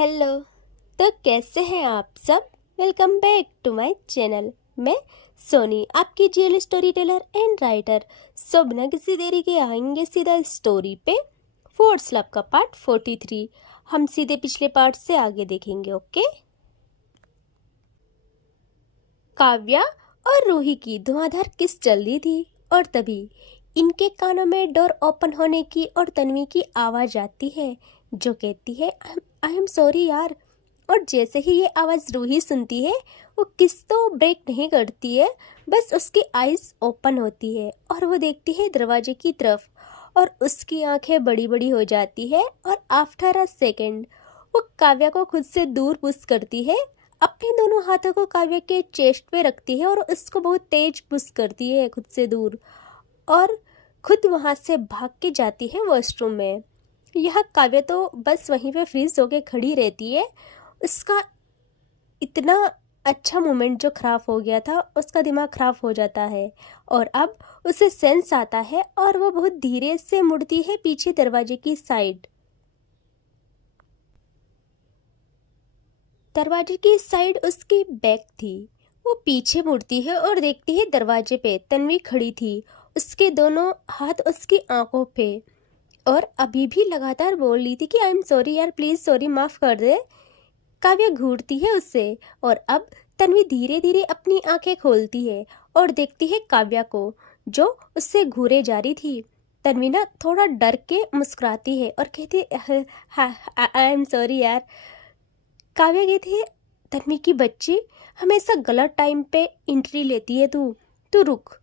Hello. तो कैसे हैं आप सब। Welcome back to my channel. मैं सोनी, आपकी जेल story teller and writer. So बिना किसी देरी के आएंगे सीधा स्टोरी पे। फोर्थ लव का पार्ट 43 हम सीधे पिछले पार्ट से आगे देखेंगे। ओके। काव्या और रूही की धुआंधार किस चल रही थी और तभी इनके कानों में डोर ओपन होने की और तन्वी की आवाज आती है जो कहती है आई एम सॉरी यार। और जैसे ही ये आवाज़ रूही सुनती है वो किस तो ब्रेक नहीं करती है, बस उसकी आईज ओपन होती है और वो देखती है दरवाजे की तरफ और उसकी आंखें बड़ी बड़ी हो जाती है और आफ्टर अ सेकेंड वो काव्या को खुद से दूर पुश करती है। अपने दोनों हाथों को काव्या के चेस्ट पे रखती है और उसको बहुत तेज पुश करती है खुद से दूर और खुद वहाँ से भाग के जाती है वॉशरूम में। यह काव्या तो बस वहीं पे फ्रीज होके खड़ी रहती है। उसका इतना अच्छा मोमेंट जो खराब हो गया था, उसका दिमाग खराब हो जाता है और अब उसे सेंस आता है और वो बहुत धीरे से मुड़ती है पीछे दरवाजे की साइड। दरवाजे की साइड उसकी बैक थी। वो पीछे मुड़ती है और देखती है दरवाजे पे तन्वी खड़ी थी, उसके दोनों हाथ उसकी आंखों पे और अभी भी लगातार बोल रही थी कि आई एम सॉरी यार, प्लीज़ सॉरी, माफ़ कर दे। काव्या घूरती है उससे और अब तन्वी धीरे धीरे अपनी आंखें खोलती है और देखती है काव्या को जो उससे घूरे जा रही थी। तन्वी ना थोड़ा डर के मुस्कुराती है और कहती है आई एम सॉरी यार। काव्या कहती है तन्वी की बच्ची, हमेशा गलत टाइम पे एंट्री लेती है तू तू रुक।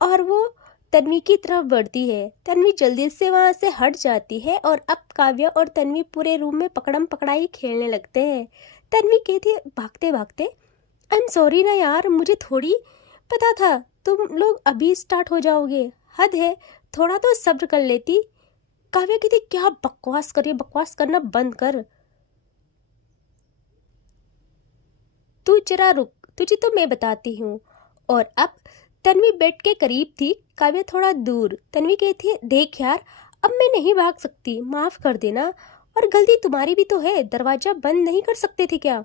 और वो तन्वी की तरफ बढ़ती है। तन्वी जल्दी से वहाँ से हट जाती है और अब काव्या और तन्वी पूरे रूम में पकड़म पकड़ाई खेलने लगते हैं। तन्वी कहती है भागते भागते आई एम सॉरी ना यार, मुझे थोड़ी पता था तुम लोग अभी स्टार्ट हो जाओगे, हद है, थोड़ा तो सब्र कर लेती। काव्या कहती क्या बकवास कर रही है, बकवास करना बंद कर, तू जरा रुक, तुझे तो मैं बताती हूँ। और अब तन्वी बेड के करीब थी, काव्या थोड़ा दूर। तन्वी कहती है देख यार, अब मैं नहीं भाग सकती, माफ कर देना, और गलती तुम्हारी भी तो है, दरवाजा बंद नहीं कर सकते थे क्या।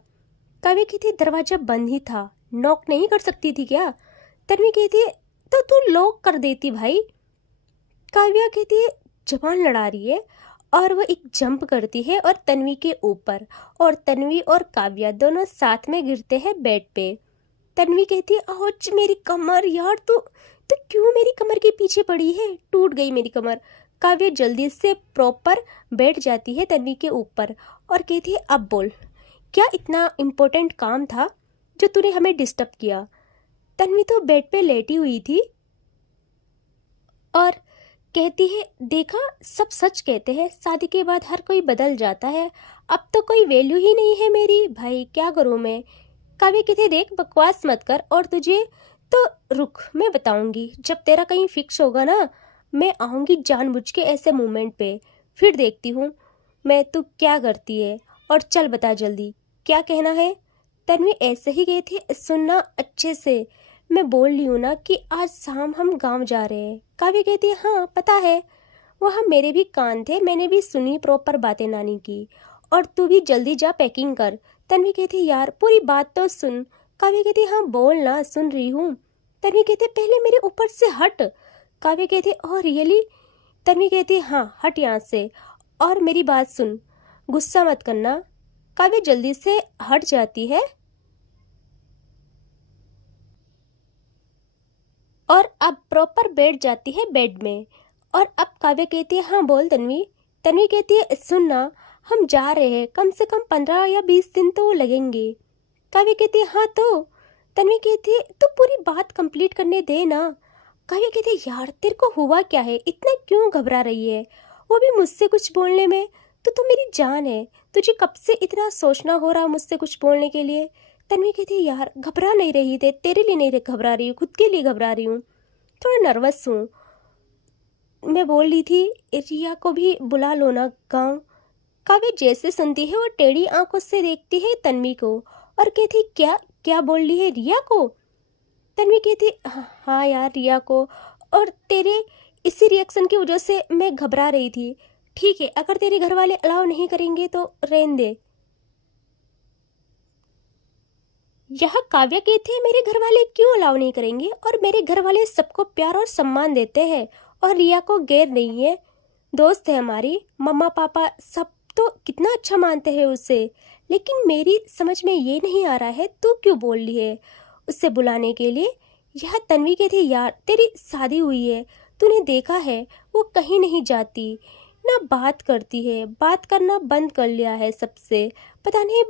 काव्या कहती है दरवाजा बंद ही था, नॉक नहीं कर सकती थी क्या। तन्वी कहती है तो तू लॉक कर देती भाई। काव्या कहती है जबान लड़ा रही है और वो एक जंप करती है और तन्वी के ऊपर, और तन्वी और काव्या दोनों साथ में गिरते हैं बेड पे। तन्वी कहती है औच मेरी कमर यार, तू तू क्यों मेरी कमर के पीछे पड़ी है, टूट गई मेरी कमर। काव्या जल्दी से प्रॉपर बैठ जाती है तन्वी के ऊपर और कहती है अब बोल, क्या इतना इम्पोर्टेंट काम था जो तूने हमें डिस्टर्ब किया। तन्वी तो बेड पे लेटी हुई थी और कहती है देखा, सब सच कहते हैं, शादी के बाद हर कोई बदल जाता है, अब तो कोई वैल्यू ही नहीं है मेरी, भाई क्या करूँ मैं। काव्या कहती देख बकवास मत कर, और तुझे तो रुक मैं बताऊंगी, जब तेरा कहीं फिक्स होगा ना मैं आऊंगी जानबूझ के ऐसे मोमेंट पे, फिर देखती हूँ मैं तू क्या करती है, और चल बता जल्दी क्या कहना है। तन्वी ऐसे ही गई थी, सुनना अच्छे से, मैं बोल रही हूँ ना कि आज शाम हम गांव जा रहे हैं। काव्या कहती है हाँ पता है, वहाँ मेरे भी कान थे, मैंने भी सुनी प्रॉपर बातें नानी की, और तू भी जल्दी जा पैकिंग कर। तन्वी कहती यार पूरी बात तो सुन। काव्या कहती हाँ बोल ना, सुन रही हूँ। तन्वी कहती पहले मेरे ऊपर से हट। काव्या कहती ओह रियली। तन्वी कहती हाँ हट यहाँ से और मेरी बात सुन, गुस्सा मत करना। काव्या जल्दी से हट जाती है और अब प्रॉपर बैठ जाती है बेड में। और अब काव्या कहती है हाँ बोल तन्वी। तन्वी कहती है सुन ना, हम जा रहे हैं, कम से कम 15 या 20 दिन तो लगेंगे। काव्या कहती है हाँ तो। तन्वी कहती है तो पूरी बात कंप्लीट करने दे ना। काव्या कहती है यार तेरे को हुआ क्या है, इतना क्यों घबरा रही है, वो भी मुझसे कुछ बोलने में, तो मेरी जान है, तुझे कब से इतना सोचना हो रहा मुझसे कुछ बोलने के लिए। तन्वी कहती है यार घबरा नहीं रही थे, तेरे लिए नहीं घबरा रही हूँ, खुद के लिए घबरा रही हूँ, थोड़ा नर्वस हूँ। मैं बोल रही थी रिया को भी बुला लो ना गाँव। काव्या जैसे सुनती है वो टेढ़ी आंखों से देखती है तन्वी को और कहती क्या क्या बोल रही है, रिया को। तन्वी कहती हाँ यार रिया को, और तेरे इसी रिएक्शन की वजह से मैं घबरा रही थी। ठीक है अगर तेरे घर वाले अलाउ नहीं करेंगे तो रहने दे। यह काव्या कहती है मेरे घर वाले क्यों अलाउ नहीं करेंगे, और मेरे घर वाले सबको प्यार और सम्मान देते हैं और रिया को गैर नहीं है, दोस्त है हमारी, मम्मा पापा सब तो कितना अच्छा मानते हैं उसे। लेकिन मेरी समझ में ये नहीं आ रहा है तू क्यों बोल रही है उससे बुलाने के लिए। यह तन्वी कहती यार तेरी शादी हुई है, तूने देखा है वो कहीं नहीं जाती ना बात करती है, बात करना बंद कर लिया है सबसे, पता नहीं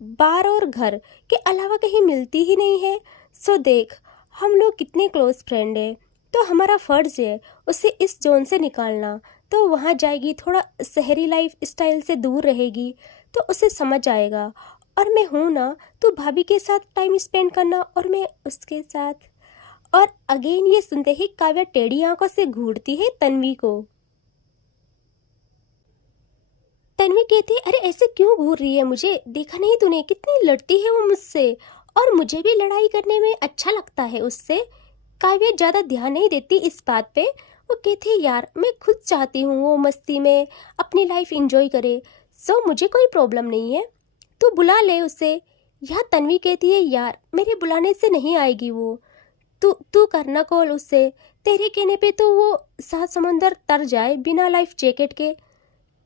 बार और घर के अलावा कहीं मिलती ही नहीं है। सो देख हम लोग कितने क्लोज फ्रेंड हैं, तो हमारा फ़र्ज़ है उसे इस जोन से निकालना। तो वहाँ जाएगी, थोड़ा शहरी लाइफ स्टाइल से दूर रहेगी तो उसे समझ आएगा। और मैं हूँ ना, तो भाभी के साथ टाइम स्पेंड करना और मैं उसके साथ। और अगेन ये सुनते ही काव्या टेढ़ी आंखों से घूरती है तन्वी को। तन्वी कहती है अरे ऐसे क्यों घूर रही है, मुझे देखा नहीं तूने कितनी लड़ती है वो मुझसे, और मुझे भी लड़ाई करने में अच्छा लगता है उससे। काव्या ज़्यादा ध्यान नहीं देती इस बात पे। वो कहती है यार मैं खुद चाहती हूँ वो मस्ती में अपनी लाइफ इंजॉय करे, सो मुझे कोई प्रॉब्लम नहीं है, तू बुला ले उसे। यह तन्वी कहती है यार मेरे बुलाने से नहीं आएगी वो, तू तू करना कॉल उससे, तेरे कहने पे तो वो सात समुंदर तर जाए बिना लाइफ जैकेट के।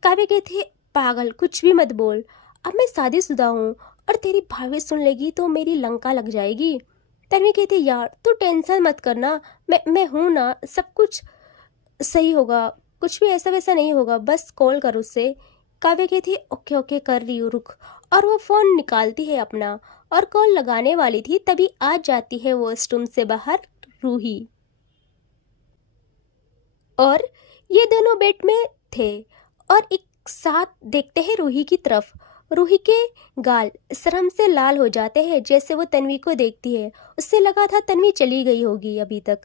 काव्या कहती है पागल कुछ भी मत बोल, अब मैं शादीशुदा हूँ और तेरी भाभी सुन लेगी तो मेरी लंका लग जाएगी। तन्वी कहती है यार तू टेंशन मत करना, मैं हूँ ना, सब कुछ सही होगा, कुछ भी ऐसा वैसा नहीं होगा, बस कॉल कर उससे। काव्या कहती है ओके ओके कर रही हूँ रुक, और वो फ़ोन निकालती है अपना और कॉल लगाने वाली थी तभी आ जाती है वॉशरूम से बाहर रूही। और ये दोनों बेड में थे और एक साथ देखते हैं रूही की तरफ। रूही के गाल शर्म से लाल हो जाते हैं जैसे वो तन्वी को देखती है। उससे लगा था तन्वी चली गई होगी अभी तक।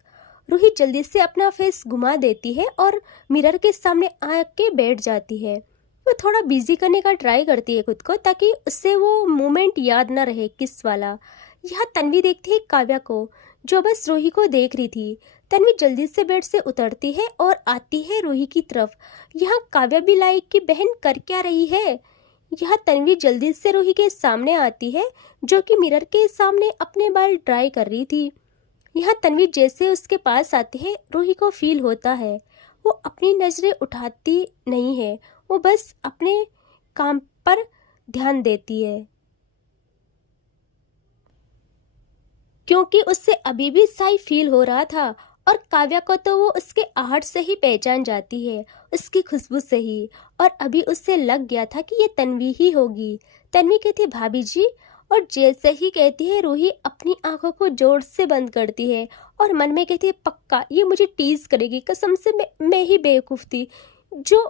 रूही जल्दी से अपना फेस घुमा देती है और मिरर के सामने आके बैठ जाती है। वो थोड़ा बिजी करने का ट्राई करती है खुद को ताकि उससे वो मोमेंट याद ना रहे किस वाला। यहाँ तन्वी देखती है काव्या को जो बस रूही को देख रही थी। तन्वी जल्दी से बेड से उतरती है और आती है रूही की तरफ। यहाँ काव्या भी लाइक कि बहन कर क्या रही है। यहाँ तन्वी जल्दी से रूही के सामने आती है जो कि मिरर के सामने अपने बाल ड्राई कर रही थी। यहाँ तन्वी जैसे उसके पास आती है रूही को फील होता है वो अपनी नज़रें उठाती नहीं है, वो बस अपने काम पर ध्यान देती है क्योंकि उससे अभी भी शाई फील हो रहा था। और काव्या को तो वो उसके आहट से ही पहचान जाती है, उसकी खुशबू से ही, और अभी उससे लग गया था कि ये तन्वी ही होगी। तन्वी कहती है भाभी जी, और जैसे ही कहती है रूही अपनी आंखों को जोर से बंद करती है और मन में कहती है पक्का ये मुझे टीज करेगी, कसम से मैं ही बेवकूफ़ थी जो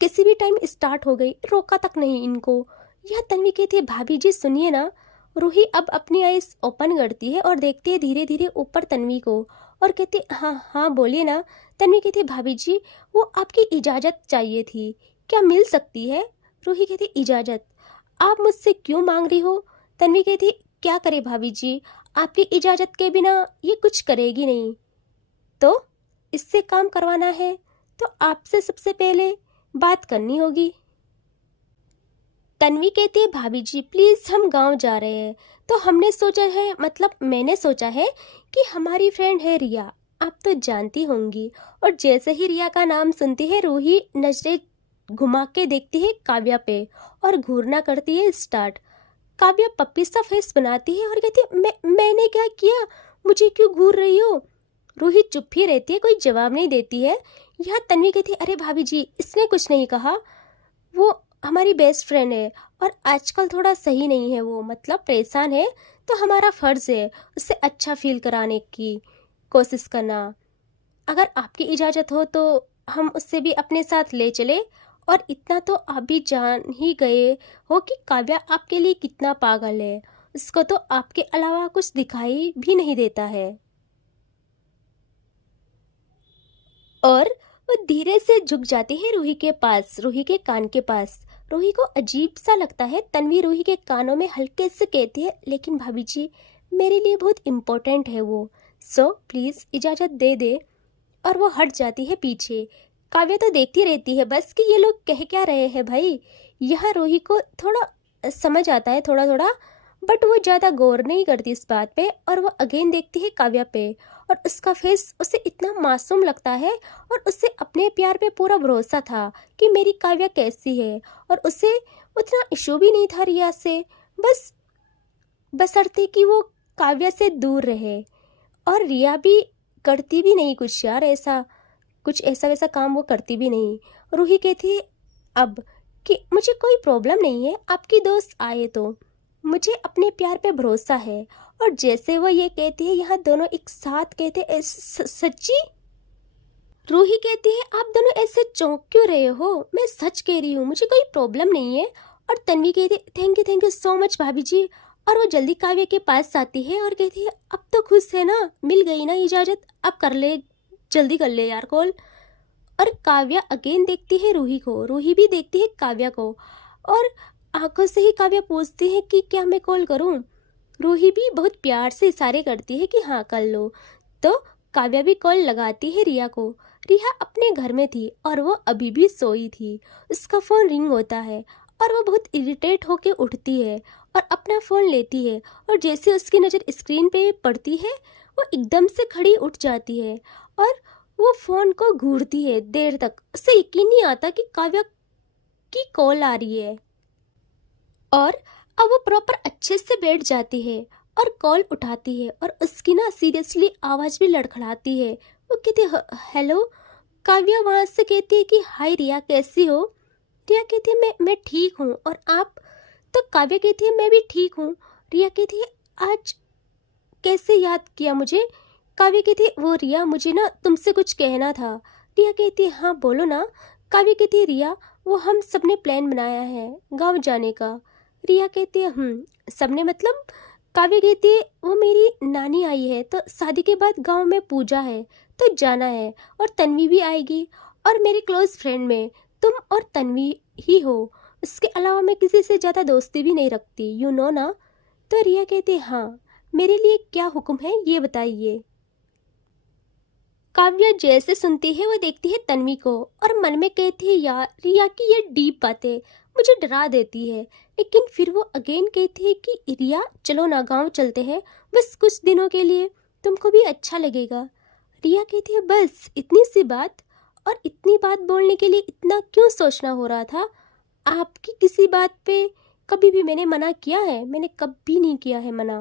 किसी भी टाइम स्टार्ट हो गई, रोका तक नहीं इनको। यह तन्वी कहती है भाभी जी सुनिए ना। रूही अब अपनी आईज ओपन करती है और देखती है धीरे धीरे ऊपर तन्वी को और कहती है हाँ हाँ बोलिए ना। तन्वी कहती है भाभी जी वो आपकी इजाज़त चाहिए थी, क्या मिल सकती है। रूही कहती इजाज़त, आप मुझसे क्यों मांग रही हो। तन्वी कहती क्या करे भाभी जी, आपकी इजाज़त के बिना ये कुछ करेगी नहीं, तो इससे काम करवाना है तो आपसे सबसे पहले बात करनी होगी। तन्वी कहती है भाभी जी प्लीज़ हम गांव जा रहे हैं, तो हमने सोचा है, मतलब मैंने सोचा है कि हमारी फ्रेंड है रिया, आप तो जानती होंगी। और जैसे ही रिया का नाम सुनती है रूही नजरें घुमा के देखती है काव्या पे और घूरना करती है स्टार्ट। काव्या पप्पी सा फेस बनाती है और कहती है मैंने क्या किया, मुझे क्यों घूर रही हो। रूही चुप ही रहती है, कोई जवाब नहीं देती है। यहाँ तन्वी कहती है अरे भाभी जी इसने कुछ नहीं कहा, वो हमारी बेस्ट फ्रेंड है और आजकल थोड़ा सही नहीं है, वो मतलब परेशान है, तो हमारा फ़र्ज़ है उससे अच्छा फील कराने की कोशिश करना। अगर आपकी इजाज़त हो तो हम उससे भी अपने साथ ले चले। और इतना तो आप भी जान ही गए हो कि काव्या आपके लिए कितना पागल है, उसको तो आपके अलावा कुछ दिखाई भी नहीं देता है। और वो धीरे से झुक जाती है रूही के पास, रूही के कान के पास। रूही को अजीब सा लगता है। तन्वी रूही के कानों में हल्के से कहती है लेकिन भाभी जी मेरे लिए बहुत इम्पोर्टेंट है वो, सो प्लीज़ इजाज़त दे दे। और वो हट जाती है पीछे। काव्या तो देखती रहती है बस कि ये लोग कह क्या रहे हैं भाई। यह रूही को थोड़ा समझ आता है थोड़ा थोड़ा, बट वो ज़्यादा गौर नहीं करती इस बात पे और वो अगेन देखती है काव्या पे और उसका फेस उसे इतना मासूम लगता है और उसे अपने प्यार पे पूरा भरोसा था कि मेरी काव्या कैसी है और उसे उतना इशू भी नहीं था रिया से। बस बशर्ते कि वो काव्या से दूर रहे। और रिया भी करती भी नहीं कुछ यार, ऐसा कुछ ऐसा वैसा काम वो करती भी नहीं। रूही कहती अब कि मुझे कोई प्रॉब्लम नहीं है, आपकी दोस्त आए तो मुझे अपने प्यार पे भरोसा है। और जैसे वो ये कहती है यहाँ दोनों एक साथ कहते सच्ची। रूही कहती है आप दोनों ऐसे चौंक क्यों रहे हो, मैं सच कह रही हूँ, मुझे कोई प्रॉब्लम नहीं है। और तन्वी कहती है थैंक यू सो मच भाभी जी। और वो जल्दी काव्या के पास आती है और कहती है अब तो खुश है ना, मिल गई ना इजाज़त, अब कर ले, जल्दी कर ले यार कॉल। और काव्या अगेन देखती है रूही को, रूही भी देखती है काव्या को और आंखों से ही काव्या पूछती है कि क्या मैं कॉल करूं। रूही भी बहुत प्यार से इशारे करती है कि हाँ कर लो। तो काव्या भी कॉल लगाती है रिया को। रिया अपने घर में थी और वो अभी भी सोई थी। उसका फ़ोन रिंग होता है और वो बहुत इरिटेट होकर उठती है और अपना फ़ोन लेती है और जैसे उसकी नज़र स्क्रीन पे पड़ती है वो एकदम से खड़ी उठ जाती है और वो फ़ोन को घूरती है देर तक। उसे यकीन नहीं आता कि काव्या की कॉल आ रही है। और अब वो प्रॉपर अच्छे से बैठ जाती है और कॉल उठाती है और उसकी ना सीरियसली आवाज़ भी लड़खड़ाती है। वो कहती है हेलो। काव्या वहाँ से कहती है कि हाय रिया कैसी हो। रिया कहती है मैं ठीक हूँ और आप। तो काव्या कहती है मैं भी ठीक हूँ। रिया कहती है आज कैसे याद किया मुझे। काव्या कहती है वो रिया मुझे ना तुमसे कुछ कहना था। रिया कहती है हाँ बोलो ना। काव्या कहती है रिया वो हम सबने प्लान बनाया है गांव जाने का। रिया कहती है सबने मतलब। काव्या कहती है वो मेरी नानी आई है तो शादी के बाद गांव में पूजा है तो जाना है और तन्वी भी आएगी और मेरे क्लोज फ्रेंड में तुम और तन्वी ही हो, उसके अलावा मैं किसी से ज़्यादा दोस्ती भी नहीं रखती, यू नो ना। तो रिया कहती है हाँ मेरे लिए क्या हुक्म है ये बताइए। काव्या जैसे सुनती है वो देखती है तन्वी को और मन में कहती है यार रिया की ये डीप बातें मुझे डरा देती है। लेकिन फिर वो अगेन कहती है कि रिया चलो ना गांव चलते हैं बस कुछ दिनों के लिए, तुमको भी अच्छा लगेगा। रिया कहती है बस इतनी सी बात, और इतनी बात बोलने के लिए इतना क्यों सोचना हो रहा था। आपकी किसी बात पे कभी भी मैंने मना किया है? मैंने कभी नहीं किया है मना।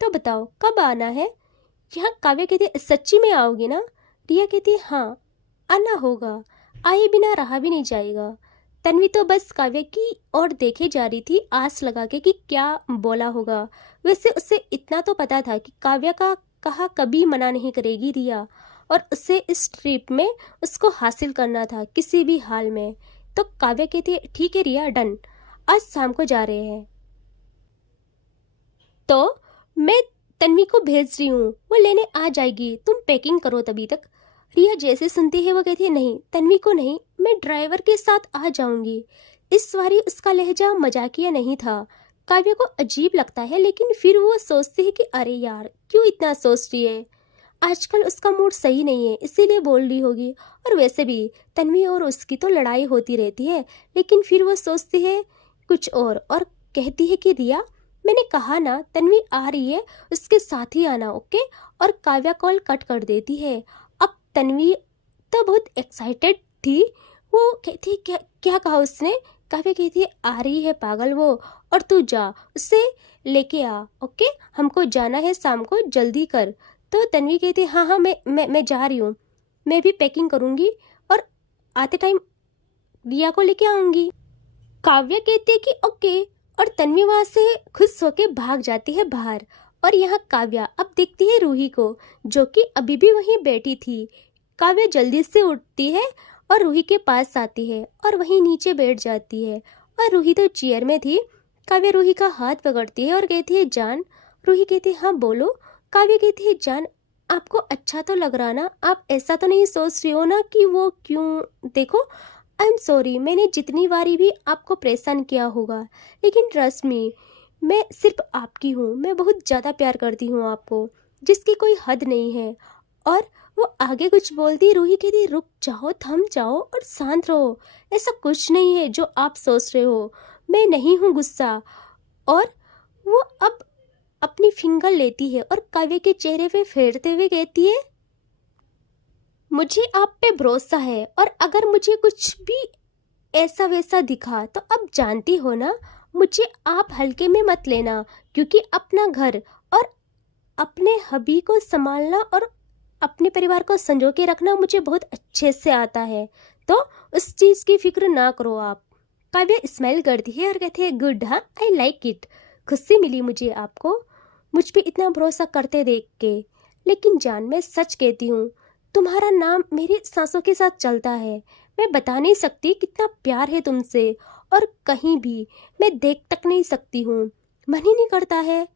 तो बताओ कब आना है। यहाँ काव्या कहती है सच्ची में आओगी ना। रिया कहती है हाँ आना होगा, आए बिना रहा भी नहीं जाएगा। तन्वी तो बस काव्या की ओर देखे जा रही थी आस लगा के कि क्या बोला होगा। वैसे उसे इतना तो पता था कि काव्या का कहा कभी मना नहीं करेगी रिया, और उसे इस ट्रिप में उसको हासिल करना था किसी भी हाल में। तो काव्या कहती है ठीक है रिया डन, आज शाम को जा रहे हैं। तो मैं तन्वी को भेज रही हूँ, वो लेने आ जाएगी, तुम पैकिंग करो तभी तक। रिया जैसे सुनती है वो कहती है नहीं तन्वी को नहीं, मैं ड्राइवर के साथ आ जाऊंगी। इस बारी उसका लहजा मजाकिया नहीं था। काव्या को अजीब लगता है लेकिन फिर वो सोचती है कि अरे यार क्यों इतना सोच रही है, आजकल उसका मूड सही नहीं है इसीलिए बोल रही होगी। और वैसे भी तन्वी और उसकी तो लड़ाई होती रहती है, लेकिन फिर वो सोचती है कुछ और कहती है कि रिया मैंने कहा ना तन्वी आ रही है, उसके साथ ही आना ओके। और काव्या कॉल कट कर देती है। अब तन्वी तो बहुत एक्साइटेड थी, वो कहती क्या क्या कहा उसने। काव्या कहती है आ रही है पागल वो, और तू जा उससे लेके आ ओके, हमको जाना है शाम को, जल्दी कर। तो तन्वी कहती है हाँ मैं जा रही हूँ, मैं भी पैकिंग करूँगी और आते टाइम रिया को लेके आऊँगी। काव्या कहती है कि ओके, और तन्वी वहाँ से खुश होके भाग जाती है बाहर। और यहाँ काव्या अब देखती है रूही को जो कि अभी भी वहीं बैठी थी। काव्या जल्दी से उठती है और रूही के पास आती है और वहीं नीचे बैठ जाती है। और रूही तो चेयर में थी। काव्या रूही का हाथ पकड़ती है और कहती है जान। रूही कहती है हाँ बोलो। काव्या कहती है जान आपको अच्छा तो लग रहा ना, आप ऐसा तो नहीं सोच रही हो ना कि वो क्यों। देखो आई एम सॉरी, मैंने जितनी बारी भी आपको परेशान किया होगा, लेकिन ट्रस्ट मी मैं सिर्फ आपकी हूँ, मैं बहुत ज़्यादा प्यार करती हूँ आपको, जिसकी कोई हद नहीं है। और वो आगे कुछ बोलती, रूही कहती रुक जाओ, थम जाओ और शांत रहो, ऐसा कुछ नहीं है जो आप सोच रहे हो, मैं नहीं हूँ गुस्सा। और वो अब अपनी फिंगर लेती है और काव्या के चेहरे पे फेरते हुए कहती है, मुझे आप पे भरोसा है और अगर मुझे कुछ भी ऐसा वैसा दिखा तो अब जानती हो ना, मुझे आप हल्के में मत लेना, क्योंकि अपना घर और अपने हबी को संभालना और अपने परिवार को संजो के रखना मुझे बहुत अच्छे से आता है, तो उस चीज़ की फिक्र ना करो आप। काव्या स्माइल करती है और कहती है, गुड, हाँ, आई लाइक इट। खुशी मिली मुझे आपको मुझ पे इतना भरोसा करते देख के। लेकिन जान, मैं सच कहती हूँ, तुम्हारा नाम मेरी सांसों के साथ चलता है। मैं बता नहीं सकती कितना प्यार है तुमसे, और कहीं भी मैं देख तक नहीं सकती हूँ, मन ही नहीं करता है।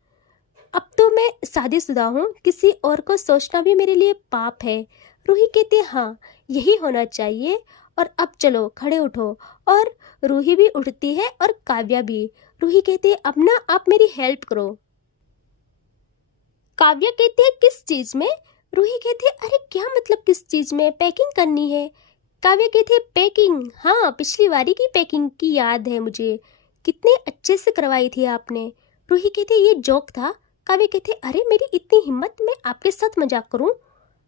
अब तो मैं शादीशुदा हूँ, किसी और को सोचना भी मेरे लिए पाप है। रूही कहती है, हाँ, यही होना चाहिए। और अब चलो, खड़े उठो। और रूही भी उठती है और काव्या भी। रूही कहती है, अब ना आप मेरी हेल्प करो। काव्या कहती है, किस चीज में? रूही कहती है, अरे क्या मतलब किस चीज में? पैकिंग करनी है। काव्या कहती है, पैकिंग? हाँ, पिछली बारी की पैकिंग की याद है मुझे, कितने अच्छे से करवाई थी आपने। रूही कहती है, ये जोक था। काव्या कहती है, अरे मेरी इतनी हिम्मत, मैं आपके साथ मजाक करूं?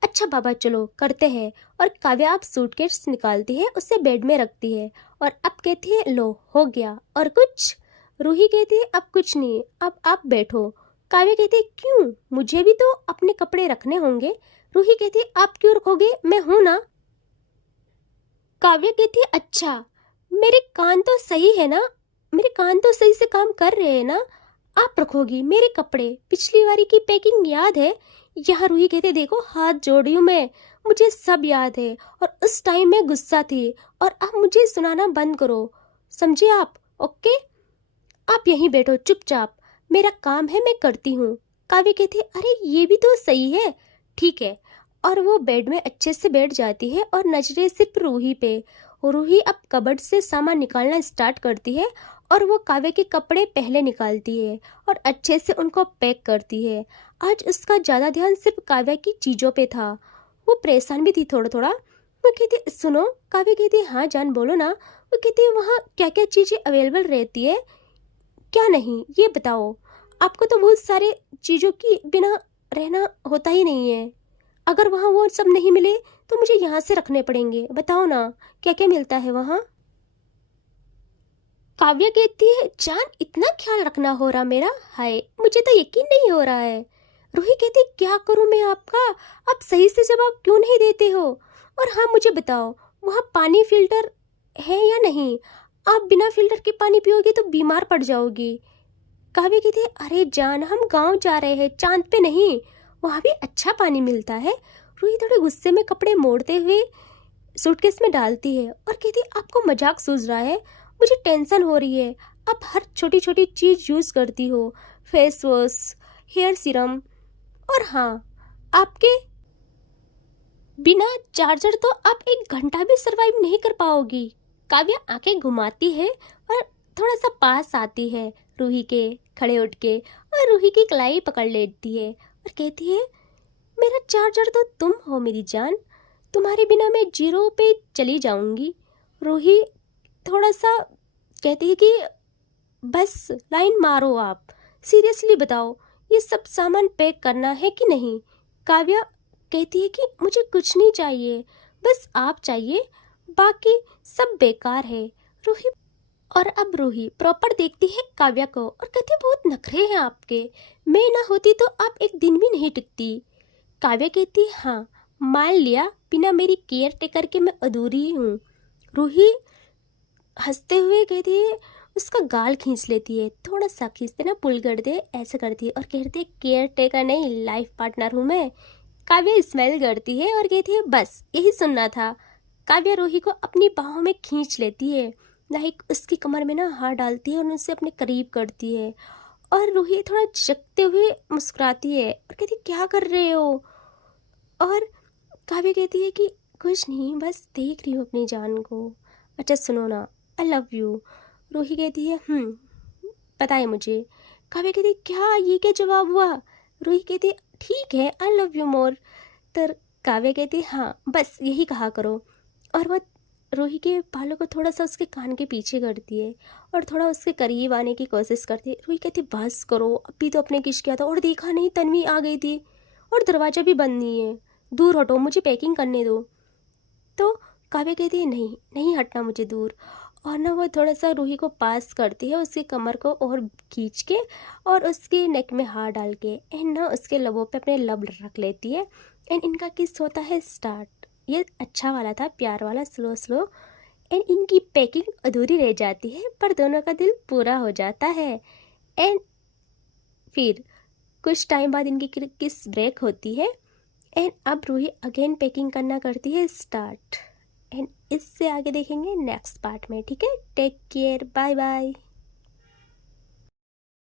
अच्छा बाबा, चलो करते हैं। और काव्या अब सूटकेस निकालती है, उसे बेड में रखती है और अब कहती है, लो हो गया। और कुछ? रूही कहती है, अब कुछ नहीं, अब आप बैठो। काव्या कहती है, क्यों? मुझे भी तो अपने कपड़े रखने होंगे। रूही कहती है, आप क्यों रखोगे, मैं हूं ना। काव्या कहती है, अच्छा, मेरे कान तो सही है ना, मेरे कान तो सही से काम कर रहे हैं ना, आप रखोगी मेरे कपड़े? पिछली बारी की पैकिंग याद है? यहाँ रूही कहते, देखो हाथ जोड़ी हूँ मैं, मुझे सब याद है, और उस टाइम मैं गुस्सा थी, और अब मुझे सुनाना बंद करो, समझे आप? ओके, आप यहीं बैठो चुपचाप, मेरा काम है, मैं करती हूँ। काव्य कहती है, अरे ये भी तो सही है, ठीक है। और वो बेड में अच्छे से बैठ जाती है और नजरें सिर्फ रूही पे। रूही अब कबर्ड से सामान निकालना स्टार्ट करती है और वो काव्य के कपड़े पहले निकालती है और अच्छे से उनको पैक करती है। आज उसका ज़्यादा ध्यान सिर्फ काव्य की चीज़ों पे था। वो परेशान भी थी थोड़ा थोड़ा। वो कहती, सुनो। काव्य कहती है, हाँ जान, बोलो ना। वो कहती है, वहाँ क्या क्या चीज़ें अवेलेबल रहती है, क्या नहीं, ये बताओ। आपको तो बहुत सारे चीज़ों की बिना रहना होता ही नहीं है, अगर वहाँ वो सब नहीं मिले तो मुझे यहाँ से रखने पड़ेंगे। बताओ ना, क्या क्या मिलता है वहाँ? काव्या कहती है, जान, इतना ख्याल रखना हो रहा मेरा, हाय, मुझे तो यकीन नहीं हो रहा है। रूही कहती, क्या करूँ मैं आपका, आप सही से जवाब क्यों नहीं देते हो? और हाँ, मुझे बताओ, वहाँ पानी फिल्टर है या नहीं? आप बिना फिल्टर के पानी पियोगे तो बीमार पड़ जाओगी। काव्य कहती है, अरे जान, हम गांव जा रहे हैं, चांद पे नहीं, वहाँ भी अच्छा पानी मिलता है। रूही थोड़े गुस्से में कपड़े मोड़ते हुए सूटकेस में डालती है और कहती है, आपको मजाक सूझ रहा है, मुझे टेंशन हो रही है। आप हर छोटी छोटी चीज़ यूज़ करती हो, फेस वॉश, हेयर सीरम, और हाँ, आपके बिना चार्जर तो आप 1 घंटा भी सरवाइव नहीं कर पाओगी। काव्या आंखें घुमाती है और थोड़ा सा पास आती है रूही के, खड़े उठ के, और रूही की कलाई पकड़ लेती है और कहती है, मेरा चार्जर तो तुम हो मेरी जान, तुम्हारे बिना मैं जीरो पे चली जाऊंगी। रूही थोड़ा सा कहती है कि बस लाइन मारो आप, सीरियसली बताओ, ये सब सामान पैक करना है कि नहीं? काव्या कहती है कि मुझे कुछ नहीं चाहिए, बस आप चाहिए, बाकी सब बेकार है। रूही, और अब रूही प्रॉपर देखती है काव्या को और कहती है, बहुत नखरे हैं आपके, मैं ना होती तो आप एक दिन भी नहीं टिकती। काव्या कहती है, हाँ, मान लिया, बिना मेरी केयर टेकर के मैं अधूरी हूँ। रूही हंसते हुए कहती है, उसका गाल खींच लेती है, थोड़ा सा खींचते ना, पुल कर दे, ऐसे करती है और कहती है, केयर टेकर नहीं, लाइफ पार्टनर हूँ मैं। काव्या स्माइल करती है और कहती है, बस यही सुनना था। काव्या रूही को अपनी बाहों में खींच लेती है, लाइक उसकी कमर में ना हाथ डालती है और उनसे अपने करीब करती है। और रूही थोड़ा झिकते हुए मुस्कुराती है और कहती है, क्या कर रहे हो? और काव्या कहती है कि कुछ नहीं, बस देख रही हूँ अपनी जान को। अच्छा सुनो ना, आई लव यू। रूही कहती है, पता है मुझे। काव्या कहती है, क्या, ये क्या जवाब हुआ? रूही कहती है, ठीक है, आई लव यू मोर। तो काव्या कहती है, हाँ, बस यही कहा करो। और वह रूही के बालों को थोड़ा सा उसके कान के पीछे करती है और थोड़ा उसके करीब आने की कोशिश करती है। रूही कहती बस करो, अभी तो अपने किश किया था और देखा नहीं तन्वी आ गई थी और दरवाज़ा भी बंद नहीं है, दूर हटो, मुझे पैकिंग करने दो। तो काव्या कहती है नहीं नहीं हटना मुझे दूर, और ना वो थोड़ा सा रूही को पास करती है, उसकी कमर को और खींच के और उसके नेक में हाथ डाल के एंड ना उसके लबों पे अपने लब रख लेती है एंड इनका किस होता है स्टार्ट। ये अच्छा वाला था, प्यार वाला, स्लो स्लो, एंड इनकी पैकिंग अधूरी रह जाती है पर दोनों का दिल पूरा हो जाता है। एंड फिर कुछ टाइम बाद इनकी किस ब्रेक होती है एंड अब रूही अगेन पैकिंग करना करती है स्टार्ट। एंड इससे आगे देखेंगे नेक्स्ट पार्ट में। ठीक है, टेक केयर, बाय बाय।